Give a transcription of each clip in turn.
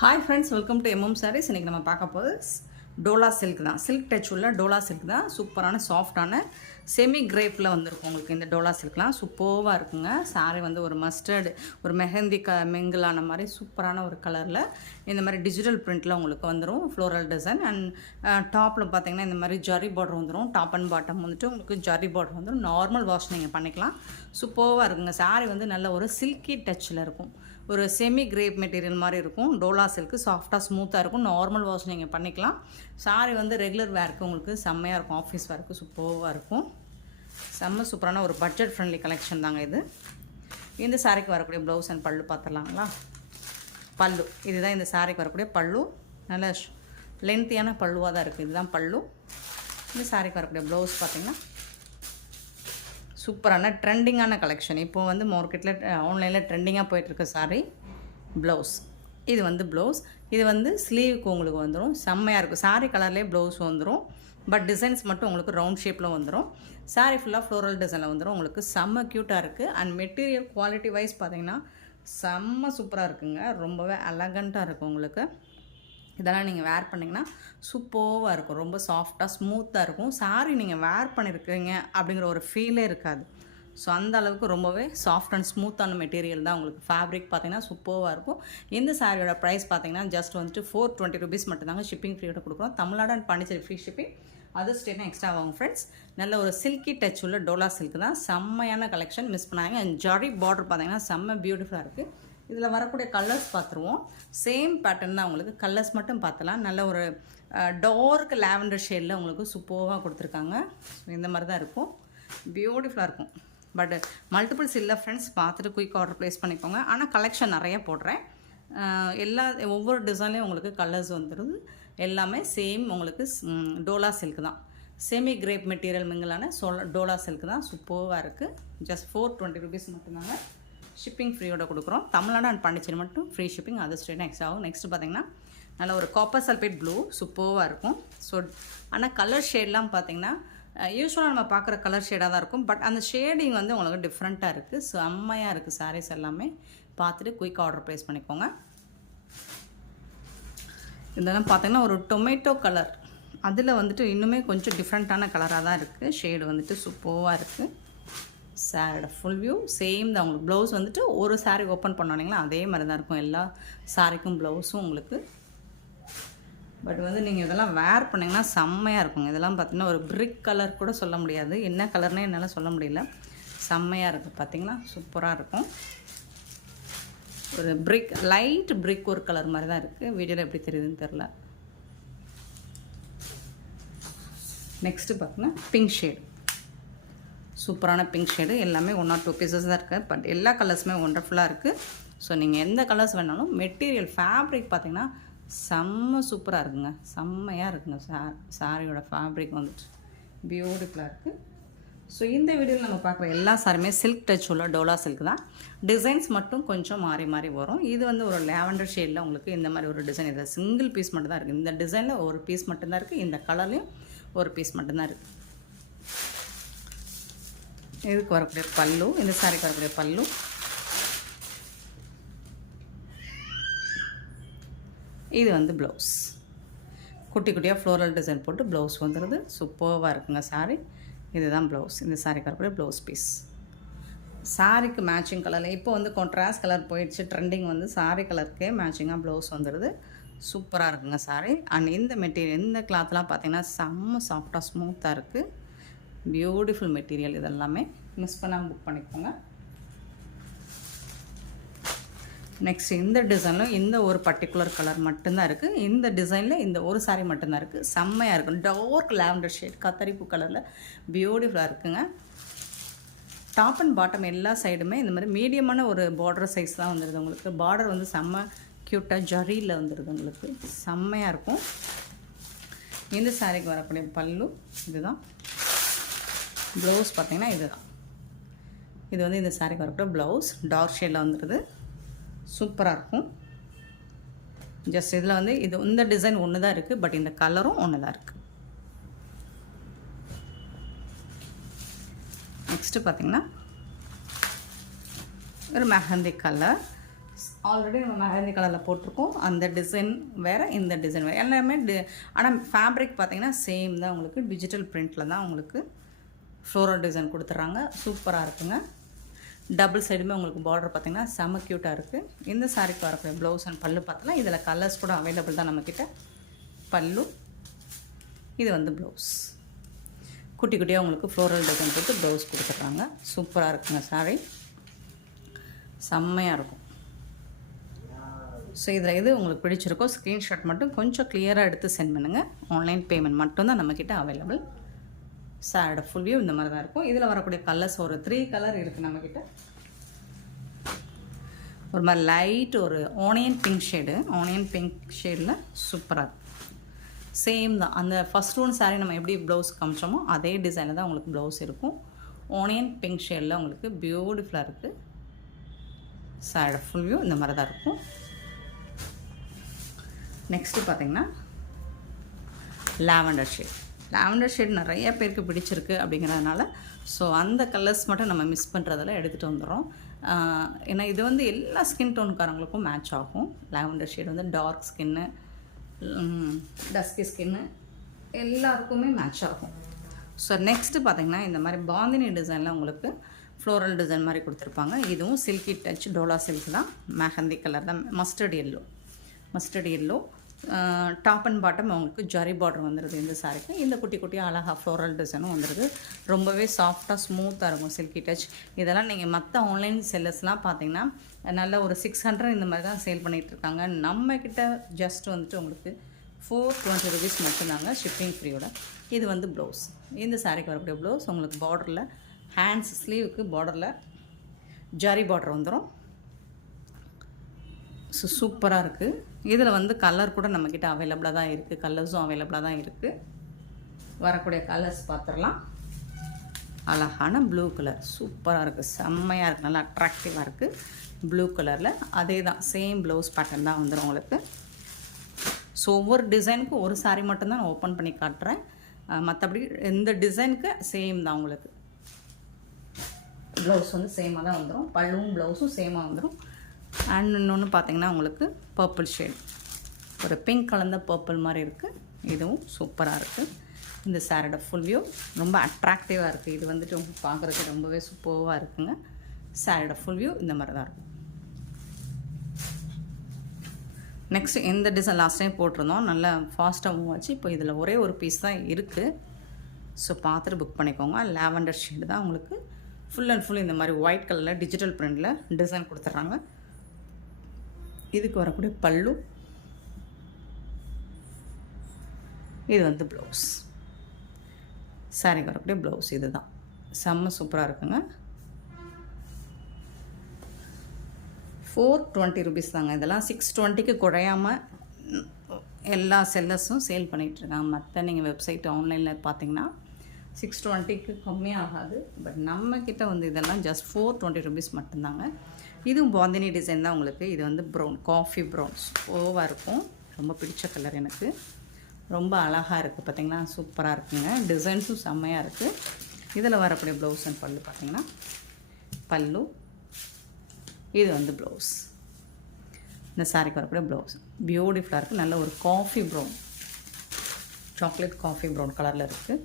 Hi friends, welcome to MM sarees. இன்றைக்கி நம்ம பார்க்க போது டோலா சில்க் தான். சில்க் டச் உள்ள டோலா சில்க் தான். சூப்பரான சாஃப்டான செமி கிரேப்பில் வந்துருக்கும் உங்களுக்கு இந்த டோலா சில்க்லாம். சூப்பராக இருக்குங்க. சாரீ வந்து ஒரு மஸ்டர்டு, ஒரு மெஹந்தி மிங்கிளான மாதிரி சூப்பரான ஒரு கலரில் இந்த மாதிரி டிஜிட்டல் பிரிண்டில் உங்களுக்கு வந்துடும். ஃப்ளோரல் டிசைன் அண்ட் டாப்பில் பார்த்தீங்கன்னா இந்த மாதிரி ஜரி பார்டர் வந்துடும். டாப் அண்ட் பாட்டம் வந்துட்டு உங்களுக்கு ஜரி பார்டர் வந்துடும். நார்மல் வாஷ் நீங்கள் பண்ணிக்கலாம். சூப்பராக இருக்குங்க. சாரீ வந்து நல்ல ஒரு சில்கி டச்சில் இருக்கும். ஒரு செமி கிரேப் மெட்டீரியல் மாதிரி இருக்கும். டோலா சில்க்கு சாஃப்டாக ஸ்மூத்தாக இருக்கும். நார்மல் வாஷ் நீங்கள் பண்ணிக்கலாம். சாரீ வந்து ரெகுலர் வேர்க்கு உங்களுக்கு செம்மையாக இருக்கும். ஆஃபீஸ் வேர்க்கு சூப்பராக இருக்கும். செம்ம சூப்பரான ஒரு பட்ஜெட் ஃப்ரெண்ட்லி கலெக்ஷன் தாங்க இது. இந்த சாரீக்கு வரக்கூடிய ப்ளவுஸ் அண்ட் பல்லு பார்த்துடலாங்களா? பல்லு இதுதான் இந்த சாரீக்கு வரக்கூடிய பல்லு. நல்ல லென்த்தியான பல்லுவாக தான் இருக்குது. இதுதான் பல்லு. இந்த சாரீக்கு வரக்கூடிய ப்ளவுஸ் பார்த்திங்கன்னா சூப்பரான ட்ரெண்டிங்கான கலெக்ஷன். இப்போ வந்து மார்க்கெட்டில் ஆன்லைனில் ட்ரெண்டிங்காக போயிட்டுருக்க சாரீ ப்ளவுஸ். இது வந்து ப்ளவுஸ். இது வந்து ஸ்லீவுக்கு உங்களுக்கு வந்துடும். செம்மையாக இருக்கும். சாரீ கலர்லேயே ப்ளவுஸ் வந்துடும். பட் டிசைன்ஸ் மட்டும் உங்களுக்கு ரவுண்ட் ஷேப்பில் வந்துடும். சாரீ ஃபுல்லாக ஃப்ளோரல் டிசைனில் வந்துடும். உங்களுக்கு செம்ம க்யூட்டாக இருக்குது. அண்ட் மெட்டீரியல் குவாலிட்டி வைஸ் பார்த்திங்கன்னா செம்ம சூப்பராக இருக்குங்க. ரொம்பவே எலகண்ட்டாக இருக்கும் உங்களுக்கு. இதெல்லாம் நீங்கள் வேர் பண்ணிங்கன்னா சூப்பராக இருக்கும். ரொம்ப சாஃப்டாக ஸ்மூத்தாக இருக்கும். சாரீ நீங்கள் வேர் பண்ணியிருக்கீங்க அப்படிங்கிற ஒரு ஃபீலே இருக்காது. ஸோ அந்த அளவுக்கு ரொம்பவே சாஃப்ட் அண்ட் ஸ்மூத்தான மெட்டீரியல் தான் உங்களுக்கு. ஃபேப்ரிக் பார்த்திங்கன்னா சூப்பராக இருக்கும். இந்த சாரியோட ப்ரைஸ் பார்த்திங்கன்னா ஜஸ்ட் வந்துட்டு 420 rupees மட்டும்தாங்க. ஷிப்பிங் ஃப்ரீயோட கொடுக்குறோம். Tamil Nadu and Pondicherry free shipping. Other ஸ்டேட்னா எக்ஸ்ட்ரா ஆகும் ஃப்ரெண்ட்ஸ். நல்ல ஒரு சில்கி டச் உள்ள டோலா சில்க் தான். செம்மையான கலெக்ஷன், மிஸ் பண்ணாங்க. அண்ட் ஜரி பார்டர் பார்த்திங்கன்னா செம்ம பியூட்டிஃபுல்லாக இருக்குது. இதில் வரக்கூடிய கலர்ஸ் பார்த்துருவோம். சேம் பேட்டர்ன் தான் உங்களுக்கு. கலர்ஸ் மட்டும் பார்த்தலாம். நல்ல ஒரு டார்க் லாவெண்டர் ஷேடில் உங்களுக்கு சூப்பராக கொடுத்துருக்காங்க. இந்த மாதிரி தான் இருக்கும். பியூட்டிஃபுல்லாக இருக்கும். பட் மல்டிபிள்ஸ் இல்லை ஃப்ரெண்ட்ஸ். பார்த்துட்டு குயிக் ஆர்டர் ப்ளேஸ் பண்ணிக்கோங்க. ஆனால் கலெக்ஷன் நிறைய போடுறேன். ஒவ்வொரு டிசைன்லேயும் உங்களுக்கு கலர்ஸ் வந்துடுது. எல்லாமே சேம் உங்களுக்கு டோலா சில்க் தான். செமி கிரேப் மெட்டீரியல் மிங்கிலான டோலா சில்க் தான். சூப்பராக இருக்குது. ஜஸ்ட் 420 rupees மட்டும்தாங்க. ஷிப்பிங் ஃப்ரீயோட கொடுக்குறோம். தமிழ்நாடு அண்ட் பாண்டிச்சேரி மட்டும் ஃப்ரீ ஷிப்பிங். அதர் ஸ்டேட்னா எக்ஸ்ட்ரா ஆகும். நெக்ஸ்ட்டு பார்த்திங்கன்னா நல்ல ஒரு காப்பர் சல்ஃபேட் ப்ளூ சூப்பராக இருக்கும். ஸோ ஆனால் கலர் ஷேட்லாம் பார்த்திங்கன்னா யூஸ்வலாக நம்ம பார்க்குற கலர் ஷேடாக தான் இருக்கும். பட் அந்த ஷேடிங் வந்து உங்களுக்கு டிஃப்ரெண்ட்டாக இருக்குது. செம்மையாக இருக்குது. சாரீஸ் எல்லாமே பார்த்துட்டு குயிக் ஆர்டர் ப்ளேஸ் பண்ணிக்கோங்க. இதெல்லாம் பார்த்திங்கன்னா ஒரு டொமேட்டோ கலர், அதில் வந்துட்டு இன்னுமே கொஞ்சம் டிஃப்ரெண்ட்டான கலராக தான் இருக்குது. ஷேடு வந்துட்டு சூப்பராக இருக்குது. சாரியோட ஃபுல் வியூ சேம் தான். உங்களுக்கு ப்ளவுஸ் வந்துட்டு ஒரு சாரீ ஓப்பன் பண்ணோன்னீங்களா அதே மாதிரி தான் இருக்கும். எல்லா சாரிக்கும் ப்ளவுஸும் உங்களுக்கு. பட் வந்து நீங்கள் இதெல்லாம் வேர் பண்ணிங்கன்னா செம்மையாக இருக்குங்க. இதெல்லாம் பார்த்தீங்கன்னா ஒரு பிரிக் கலர் கூட சொல்ல முடியாது. என்ன கலர்னே என்னால் சொல்ல முடியல. செம்மையாக இருக்குது. பார்த்திங்கன்னா சூப்பராக இருக்கும். ஒரு பிரிக், லைட் பிரிக் ஒரு கலர் மாதிரி தான் இருக்குது. வீடியோவில் எப்படி தெரியுதுன்னு தெரில. நெக்ஸ்ட்டு பார்த்தீங்கன்னா பிங்க் ஷேடு. சூப்பரான பிங்க் ஷேடு. எல்லாமே 1 or 2 pieces தான் இருக்குது. பட் எல்லா கலர்ஸுமே ஒண்டர்ஃபுல்லாக இருக்குது. ஸோ நீங்கள் எந்த கலர்ஸ் வேணாலும் மெட்டீரியல் ஃபேப்ரிக் பார்த்திங்கன்னா செம்ம சூப்பராக இருக்குங்க. செம்மையாக இருக்குங்க. சாரியோட ஃபேப்ரிக் வந்துட்டு பியூட்டிஃபுல்லாக இருக்குது. ஸோ இந்த வீடியோவில் நம்ம பார்க்குற எல்லா சாரியுமே சில்க் டச் உள்ள டோலா சில்க் தான். டிசைன்ஸ் மட்டும் கொஞ்சம் மாறி மாறி வரும். இது வந்து ஒரு லாவெண்டர் ஷேடில் உங்களுக்கு இந்த மாதிரி ஒரு டிசைன். இதில் சிங்கிள் பீஸ் மட்டும்தான் இருக்குது. இந்த டிசைனில் ஒரு பீஸ் மட்டும்தான் இருக்குது. இந்த கலர்லேயும் ஒரு பீஸ் மட்டும்தான் இருக்குது. இதுக்கு வரக்கூடிய பல்லு, இந்த சாரிக்கு வரக்கூடிய பல்லு. இது வந்து ப்ளவுஸ். குட்டி குட்டியாக ஃப்ளோரல் டிசைன் போட்டு ப்ளவுஸ் வந்துடுது. சூப்பராக இருக்குங்க சாரீ. இதுதான் ப்ளவுஸ். இந்த சாரிக்கு வரக்கூடிய ப்ளவுஸ் பீஸ். சாரிக்கு மேட்சிங் கலரில் இப்போ வந்து கான்ட்ராஸ்ட் கலர் போயிடுச்சு. ட்ரெண்டிங் வந்து சாரீ கலருக்கே மேட்சிங்காக ப்ளவுஸ் வந்துடுது. சூப்பராக இருக்குங்க சாரீ. அண்ட் இந்த மெட்டீரியல், இந்த கிளாத்லாம் பார்த்திங்கன்னா செம்ம சாஃப்டாக ஸ்மூத்தாக இருக்குது. Beautiful material. இதெல்லாமே மிஸ் பண்ணாமல் புக் பண்ணிக்கோங்க. நெக்ஸ்ட் இந்த டிசைனில் இந்த ஒரு பர்டிகுலர் கலர் மட்டும்தான் இருக்குது. இந்த டிசைனில் இந்த ஒரு சாரீ மட்டும்தான் இருக்குது. செம்மையாக இருக்கும். டார்க் லாவெண்டர் ஷேட் கத்தரிப்பு கலரில் பியூட்டிஃபுல்லாக இருக்குங்க. டாப் அண்ட் பாட்டம் எல்லா சைடுமே இந்த மாதிரி மீடியமான ஒரு பார்டர் சைஸ் தான் வந்துடுது உங்களுக்கு. பார்டர் வந்து செம்ம க்யூட்டாக ஜரியில் வந்துடுது உங்களுக்கு. செம்மையாக இருக்கும். இந்த சாரீக்கு வரக்கூடிய பல்லு இதுதான். ப்ளவுஸ் பார்த்திங்கன்னா இதுதான். இது வந்து இந்த சாரீக்கு வரக்கூடிய ப்ளவுஸ் டார்க் ஷேடில் வந்துடுது. சூப்பராக இருக்கும். ஜஸ்ட் இதில் வந்து இது இந்த டிசைன் ஒன்று தான் இருக்குது. பட் இந்த கலரும் ஒன்று தான் இருக்குது. நெக்ஸ்ட்டு பார்த்திங்கன்னா ஒரு மெஹந்தி கலர். ஆல்ரெடி நம்ம மெஹந்தி கலரில் போட்டிருக்கோம். அந்த டிசைன் வேறு, இந்த டிசைன் வேறு, எல்லாமே ஆனால் ஃபேப்ரிக் பார்த்திங்கன்னா சேம் தான். உங்களுக்கு டிஜிட்டல் பிரிண்டில் தான் உங்களுக்கு ஃப்ளோரல் டிசைன் கொடுத்துட்றாங்க. சூப்பராக இருக்குங்க. டபுள் சைடுமே உங்களுக்கு பார்டர் பார்த்திங்கன்னா செம க்யூட்டாக இருக்குது. இந்த சாரீக்கு வரக்கூடிய ப்ளவுஸ் அண்ட் பல்லு பார்த்தலாம். இதில் கலர்ஸ் கூட அவைலபிள் தான் நம்மக்கிட்ட. பல்லு, இது வந்து ப்ளவுஸ். குட்டி குட்டியாக உங்களுக்கு ஃப்ளோரல் டிசைன் போட்டு ப்ளவுஸ் கொடுத்துட்றாங்க. சூப்பராக இருக்குங்க சாரீ, செம்மையாக இருக்கும். ஸோ இதில் எது உங்களுக்கு பிடிச்சிருக்கோ ஸ்க்ரீன்ஷாட் மட்டும் கொஞ்சம் கிளியராக எடுத்து சென்ட் பண்ணுங்கள். ஆன்லைன் பேமெண்ட் மட்டும்தான் நம்மக்கிட்ட அவைலபிள். சாரோட ஃபுல் வியூ இந்த மாதிரி தான் இருக்கும். இதில் வரக்கூடிய கலர்ஸ் ஒரு 3 கலர் இருக்குது நம்மக்கிட்ட. ஒரு மாதிரி லைட் ஒரு onion pink shade, onion pink ஷேடில் சூப்பராக இருக்கும். சேம் தான். அந்த ஃபஸ்ட் ஒன் சாரீ நம்ம எப்படி ப்ளவுஸ் காமிச்சோமோ அதே டிசைனில் தான் உங்களுக்கு ப்ளவுஸ் இருக்கும். ஆனியன் பிங்க் ஷேடில் உங்களுக்கு பியூட்டிஃபுல்லாக இருக்குது. சாரோட ஃபுல் வியூ இந்த மாதிரி தான் இருக்கும். நெக்ஸ்ட்டு பார்த்திங்கன்னா லாவெண்டர் ஷேட். லாவெண்டர் ஷேட் நிறைய பேருக்கு பிடிச்சிருக்கு அப்படிங்கிறதுனால ஸோ அந்த கலர்ஸ் மட்டும் நம்ம மிஸ் பண்ணுறதில் எடுத்துகிட்டு வந்துடுறோம். ஏன்னா இது வந்து எல்லா ஸ்கின் டோனுக்காரங்களுக்கும் மேட்ச் ஆகும். லாவெண்டர் ஷேட் வந்து டார்க் ஸ்கின்னு, டஸ்கி ஸ்கின்னு எல்லாருக்குமே மேட்ச் ஆகும். ஸோ நெக்ஸ்ட்டு பார்த்திங்கன்னா இந்த மாதிரி பாந்தினி டிசைனில் உங்களுக்கு ஃப்ளோரல் டிசைன் மாதிரி கொடுத்துருப்பாங்க. இதுவும் சில்கி டச் டோலா சில்க் தான். மெஹந்தி கலர் தான், mustard yellow. Top and bottom உங்களுக்கு ஜரி பார்டர் வந்துடுது இந்த சாரிக்கு. இந்த குட்டி குட்டியாக அழகாக ஃப்ளோரல் டிசைனும் வந்துடுது. ரொம்பவே சாஃப்டாக ஸ்மூத்தாக இருக்கும் சில்கி டச். இதெல்லாம் நீங்கள் மற்ற ஆன்லைன் செல்லர்ஸ்லாம் பார்த்தீங்கன்னா நல்ல ஒரு 600 இந்த மாதிரி தான் சேல் பண்ணிகிட்ருக்காங்க. நம்மக்கிட்ட ஜஸ்ட் வந்துட்டு உங்களுக்கு 420 rupees மட்டும்தாங்க, ஷிப்பிங் ஃப்ரீயோட. இது வந்து ப்ளவுஸ். இந்த சாரிக்கு வரக்கூடிய ப்ளவுஸ் உங்களுக்கு பார்டரில் ஹேண்ட்ஸ் ஸ்லீவுக்கு பார்டரில் ஜரி பார்டர் வந்துடும். ஸோ சூப்பராக இருக்குது. இதில் வந்து கலர் கூட நம்மக்கிட்ட அவைலபிளாக தான் இருக்குது. கலர்ஸும் அவைலபிளாக தான் இருக்குது. வரக்கூடிய கலர்ஸ் பார்த்துடலாம். அழகான ப்ளூ கலர் சூப்பராக இருக்குது, செம்மையாக இருக்குது, நல்லா அட்ராக்டிவாக இருக்குது. ப்ளூ கலரில் அதே தான் சேம் ப்ளவுஸ் பேட்டர்ன் தான் வந்துடும் உங்களுக்கு. ஸோ ஒவ்வொரு டிசைனுக்கு ஒரு சாரீ மட்டும்தான் நான் ஓப்பன் பண்ணி காட்டுறேன். மற்றபடி இந்த டிசைனுக்கு சேம் தான் உங்களுக்கு. ப்ளவுஸ் வந்து சேமாக தான் வந்துடும். பல்லுவும் ப்ளவுஸும் சேமாக வந்துடும். அண்ட் இன்னொன்று பார்த்திங்கன்னா உங்களுக்கு பர்பிள் ஷேட், ஒரு பிங்க் கலந்த பர்பிள் மாதிரி இருக்குது. இதுவும் சூப்பராக இருக்குது. இந்த சாரோட ஃபுல் வியூ ரொம்ப அட்ராக்டிவாக இருக்குது. இது வந்துட்டு உங்களுக்கு பார்க்குறதுக்கு ரொம்பவே சூப்பராக இருக்குங்க. சாரோட ஃபுல் வியூ இந்த மாதிரி தான் இருக்கும். நெக்ஸ்ட் இந்த டிசைன் லாஸ்ட் டைம் போட்டிருந்தோம், நல்லா ஃபாஸ்ட்டாக மூவ் ஆச்சு. இப்போ இதில் ஒரே ஒரு பீஸ் தான் இருக்குது. ஸோ பார்த்துட்டு புக் பண்ணிக்கோங்க. லாவெண்டர் ஷேடு தான் உங்களுக்கு. ஃபுல் அண்ட் ஃபுல் இந்த மாதிரி ஒயிட் கலரில் டிஜிட்டல் பிரிண்டில் டிசைன் கொடுத்துட்றாங்க. இதுக்கு வரக்கூடிய பல்லு, இது வந்து ப்ளவுஸ். சாரிக்கு வரக்கூடிய ப்ளவுஸ் இது தான். செம்ம சூப்பராக இருக்குங்க. 420 rupees தாங்க. இதெல்லாம் 620க்கு குறையாமல் எல்லா செல்லர்ஸும் சேல் பண்ணிகிட்ருக்காங்க. மற்ற நீங்கள் வெப்சைட் ஆன்லைனில் பார்த்தீங்கன்னா 620க்கு கம்மியாகாது. பட் நம்மக்கிட்ட வந்து இதெல்லாம் ஜஸ்ட் 420 rupees மட்டும்தாங்க. இதுவும் பாந்தினி டிசைன் தான் உங்களுக்கு. இது வந்து ப்ரௌன், காஃபி ப்ரௌன் ஓவாக இருக்கும். ரொம்ப பிடிச்ச கலர் எனக்கு. ரொம்ப அழகாக இருக்குது பார்த்திங்கன்னா, சூப்பராக இருக்குங்க. டிசைன்ஸும் செம்மையாக இருக்குது. இதில் வரக்கூடிய ப்ளவுஸ் அண்ட் பல்லு பார்த்திங்கன்னா பல்லு, இது வந்து ப்ளவுஸ். இந்த சாரிக்கு வரக்கூடிய ப்ளவுஸ் பியூட்டிஃபுல்லாக இருக்குது. நல்ல ஒரு coffee brown, chocolate coffee brown கலரில் இருக்குது.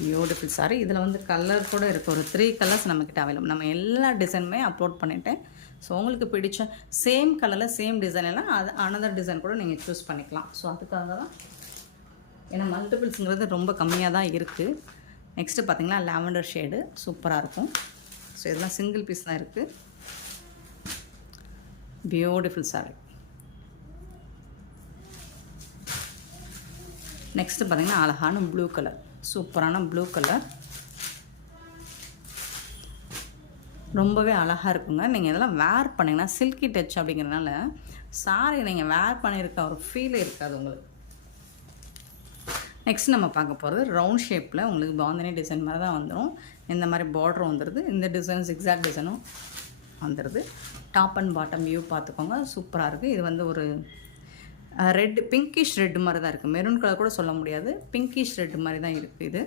Beautiful sorry. இதில் வந்து கலர் கூட இருக்குது. ஒரு 3 கலர்ஸ் நம்மக்கிட்ட அவைலபிள். நம்ம எல்லா டிசைனுமே அப்லோட் பண்ணிட்டேன். ஸோ உங்களுக்கு பிடிச்ச சேம் கலரில் சேம் டிசைன் எல்லாம் அது அனதர் டிசைன் கூட நீங்கள் சூஸ் பண்ணிக்கலாம். ஸோ அதுக்காக தான், ஏன்னா மல்டிபிள்ஸுங்கிறது ரொம்ப கம்மியாக தான் இருக்குது. நெக்ஸ்ட்டு பார்த்திங்கன்னா லாவெண்டர் ஷேடு சூப்பராக இருக்கும். ஸோ இதெல்லாம் சிங்கிள் பீஸ் தான் இருக்குது. Beautiful sorry. நெக்ஸ்ட்டு பார்த்திங்கன்னா அழகான ப்ளூ கலர், சூப்பரான ப்ளூ கலர், ரொம்பவே அழகாக இருக்குங்க. நீங்கள் இதெல்லாம் வேர் பண்ணிங்கன்னா சில்கி டச் அப்படிங்கிறதுனால சாரி நீங்கள் வேர் பண்ணியிருக்க ஒரு ஃபீல் இருக்காது உங்களுக்கு. நெக்ஸ்ட் நம்ம பார்க்க போகிறது ரவுண்ட் ஷேப்பில் உங்களுக்கு பாந்தினி டிசைன் மாதிரி தான் வந்துடும். இந்த மாதிரி பார்டரும் வந்துடுது. இந்த டிசைன் ஜிக்ஸாக் டிசைனும் வந்துடுது. டாப் அண்ட் பாட்டம் வியூ பார்த்துக்கோங்க, சூப்பராக இருக்குது. இது வந்து ஒரு ரெட், பிங்கிஷ் ரெட் மாதிரி தான் இருக்குது. மெரூன் கலர் கூட சொல்ல முடியாது, பிங்கிஷ் ரெட் மாதிரி தான் இருக்குது இது.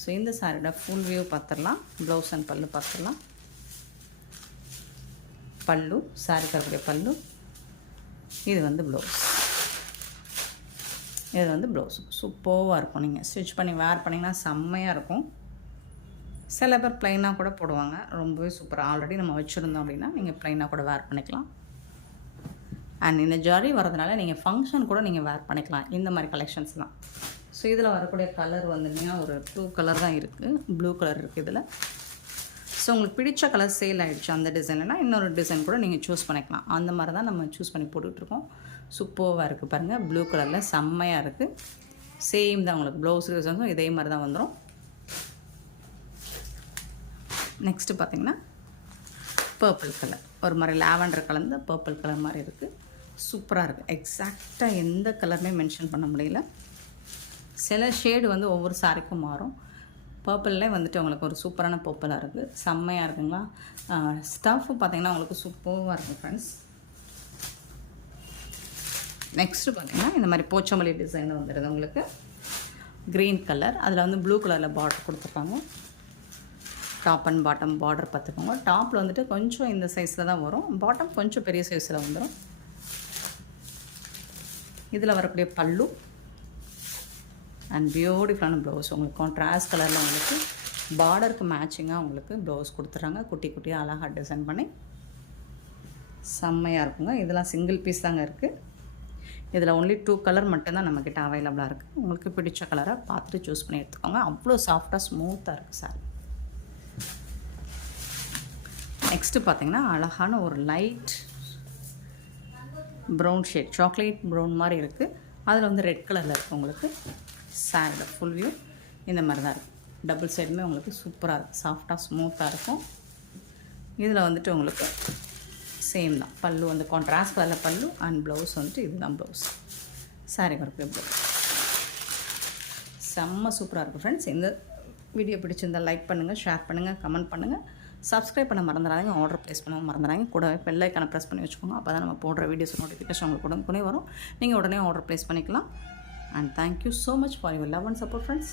ஸோ இந்த சாரியோட ஃபுல் வியூ பார்த்துடலாம். ப்ளவுஸ் அண்ட் பல்லு பார்த்துடலாம். பல்லு, சாரி வரக்கூடிய பல்லு. இது வந்து ப்ளவுஸ். இது வந்து ப்ளவுஸ். சூப்பராக இருக்கும். நீங்கள் ஸ்டிச் பண்ணி வேர் பண்ணிங்கன்னா செம்மையாக இருக்கும். சில பேர் ப்ளைனாக கூட போடுவாங்க. ரொம்பவே சூப்பராக ஆல்ரெடி நம்ம வச்சுருந்தோம் அப்படின்னா நீங்கள் ப்ளைனாக கூட வேர் பண்ணிக்கலாம். அண்ட் இந்த ஜரி வரதுனால நீங்கள் ஃபங்க்ஷன் கூட நீங்கள் வேர் பண்ணிக்கலாம் இந்த மாதிரி கலெக்ஷன்ஸ்லாம். ஸோ இதில் வரக்கூடிய கலர் வந்துங்கன்னா ஒரு 2 கலர் தான் இருக்குது. ப்ளூ கலர் இருக்குது இதில். ஸோ உங்களுக்கு பிடிச்ச கலர் சேல் ஆகிடுச்சு அந்த டிசைன்லாம் இன்னொரு டிசைன் கூட நீங்கள் சூஸ் பண்ணிக்கலாம். அந்த மாதிரி தான் நம்ம சூஸ் பண்ணி போட்டுட்ருக்கோம். சூப்பராக இருக்குது பாருங்கள். ப்ளூ கலரில் செம்மையாக இருக்குது. சேம் தான் உங்களுக்கு ப்ளவுஸ் டிசைன்ஸும் இதே மாதிரி தான் வந்துடும். நெக்ஸ்ட்டு பார்த்திங்கன்னா பர்பிள் கலர், ஒரு மாதிரி லாவெண்டர் கலந்த பர்பிள் கலர் மாதிரி இருக்குது. சூப்பராக இருக்குது. எக்ஸாக்டாக எந்த கலருமே மென்ஷன் பண்ண முடியல. சில ஷேடு வந்து ஒவ்வொரு சாரிக்கும் மாறும். பர்பிள்லே வந்துட்டு உங்களுக்கு ஒரு சூப்பரான பர்பிளாக இருக்குது. செம்மையாக இருக்குங்களா. ஸ்டஃப்பு பார்த்திங்கன்னா உங்களுக்கு சூப்பராக இருக்குது ஃப்ரெண்ட்ஸ். நெக்ஸ்ட்டு பார்த்திங்கன்னா இந்த மாதிரி போச்சமல்லி டிசைனில் வந்துடுது உங்களுக்கு. க்ரீன் கலர், அதில் வந்து ப்ளூ கலரில் பார்டர் கொடுத்துருக்காங்க. டாப் அண்ட் பாட்டம் பார்டர் பார்த்துக்கோங்க. டாப்பில் வந்துட்டு கொஞ்சம் இந்த சைஸில் தான் வரும். பாட்டம் கொஞ்சம் பெரிய சைஸில் வந்துடும். இதில் வரக்கூடிய பல்லு அண்ட் பியூட்டிஃபுல்லான ப்ளவுஸ். உங்களுக்கு கான்ட்ராஸ்ட் கலரில் உங்களுக்கு பார்டருக்கு மேட்சிங்காக உங்களுக்கு ப்ளவுஸ் கொடுத்துட்றாங்க. குட்டி குட்டியாக அழகாக டிசைன் பண்ணி செம்மையாக இருக்குங்க. இதெல்லாம் சிங்கிள் பீஸ் தாங்க இருக்குது. இதில் ஒன்லி 2 கலர் மட்டும்தான் நம்மக்கிட்ட அவைலபிளாக இருக்குது. உங்களுக்கு பிடிச்ச கலரை பார்த்துட்டு சூஸ் பண்ணி எடுத்துக்கோங்க. அவ்வளோ சாஃப்டாக ஸ்மூத்தாக இருக்குது சார். நெக்ஸ்ட்டு பார்த்திங்கன்னா அழகான ஒரு light brown shade, chocolate brown மாதிரி இருக்குது. அதில் வந்து ரெட் கலரில் இருக்குது உங்களுக்கு. சாரியோட ஃபுல் வியூ இந்த மாதிரி தான் இருக்குது. டபுள் சைடுமே உங்களுக்கு சூப்பராக இருக்குது. சாஃப்டாக ஸ்மூத்தாக இருக்கும். இதில் வந்துட்டு உங்களுக்கு சேம் தான். பல்லு வந்து கான்ட்ராஸ்ட் கலரில் பல்லு அண்ட் ப்ளவுஸ் வந்துட்டு இதுதான் ப்ளவுஸ். சாரி வரக்கூடிய ப்ளவுஸ் செம்ம சூப்பராக இருக்குது ஃப்ரெண்ட்ஸ். இந்த வீடியோ பிடிச்சிருந்தால் லைக் பண்ணுங்கள், ஷேர் பண்ணுங்கள், கமெண்ட் பண்ணுங்கள். சப்ஸ்கிரைப் பண்ண மறந்துடாதீங்க. ஆர்டர் ப்ளேஸ் பண்ண மறந்துடாதீங்க. கூடவே பெல் ஐக்கானை ப்ரெஸ் பண்ணி வச்சுக்கோங்க. அப்போ தான் நம்ம போடுற வீடியோஸ் நோட்டிஃபிகேஷன் உங்களுக்கு உடனே வரும். நீங்கள் உடனே ஆர்டர் ப்ளேஸ் பண்ணிக்கலாம். And thank you so much for your love and support friends.